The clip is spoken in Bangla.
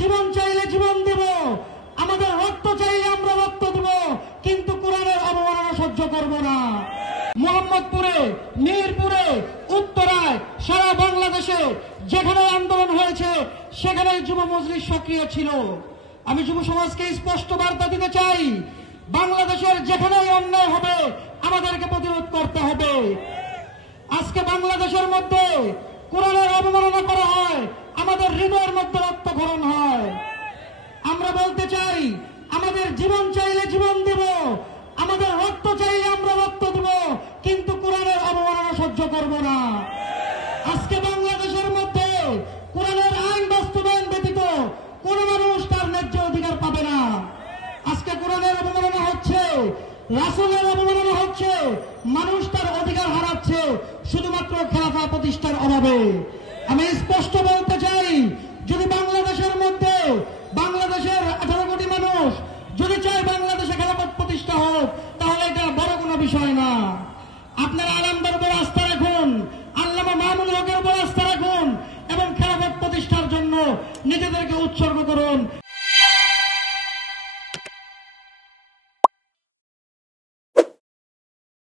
জীবন চাইলে জীবন দেব, আমাদের রক্ত চাইলে আমরা রক্ত দেব, কিন্তু কোরআনের অবমাননা সহ্য করব না। মোহাম্মদপুরে, মিরপুরে, উত্তরায়, সারা বাংলাদেশে যেখানে আন্দোলন হয়েছে সেখানে যুব মজলিস সক্রিয় ছিল। আমি যুব সমাজকে স্পষ্ট বার্তা দিতে চাই, বাংলাদেশের যেখানেই অন্যায় হবে আমাদেরকে প্রতিরোধ করতে হবে। আজকে বাংলাদেশের মধ্যে কোরআনের অবমাননা করা হয়, আমাদের হৃদয়ের মধ্যে রক্তক্ষরণ হয়। আমরা বলতে চাই, আমাদের জীবন চাইলে জীবন দেব, আমাদের রক্ত চাইলে আমরা রক্ত দেব, কিন্তু কোরআনের অবমাননা সহ্য করব না। আজকে বাংলাদেশের মধ্যে কোরআনের আইন বাস্তবায়ন ব্যতীত কোন মানুষ তার ন্যায্য অধিকার পাবে না। আজকে কোরআনের অবমাননা হচ্ছে, রাসূলের অবমাননা হচ্ছে, মানুষ তার অধিকার হারাচ্ছে শুধুমাত্র খেলাফা প্রতিষ্ঠার অভাবে। আমি স্পষ্ট বলতে চাই, যদি বাংলাদেশের মধ্যে, বাংলাদেশের 18 কোটি মানুষ যদি চায় বাংলাদেশে খেলাফত প্রতিষ্ঠা হোক, তাহলে এটা বড় কোনো বিষয় না। আপনারা আলেমদের উপর আস্থা রাখুন, আল্লামা মামুনুল হকের উপর আস্থা রাখুন এবং খেলাফত প্রতিষ্ঠার জন্য নিজেদেরকে উৎসর্গ করুন।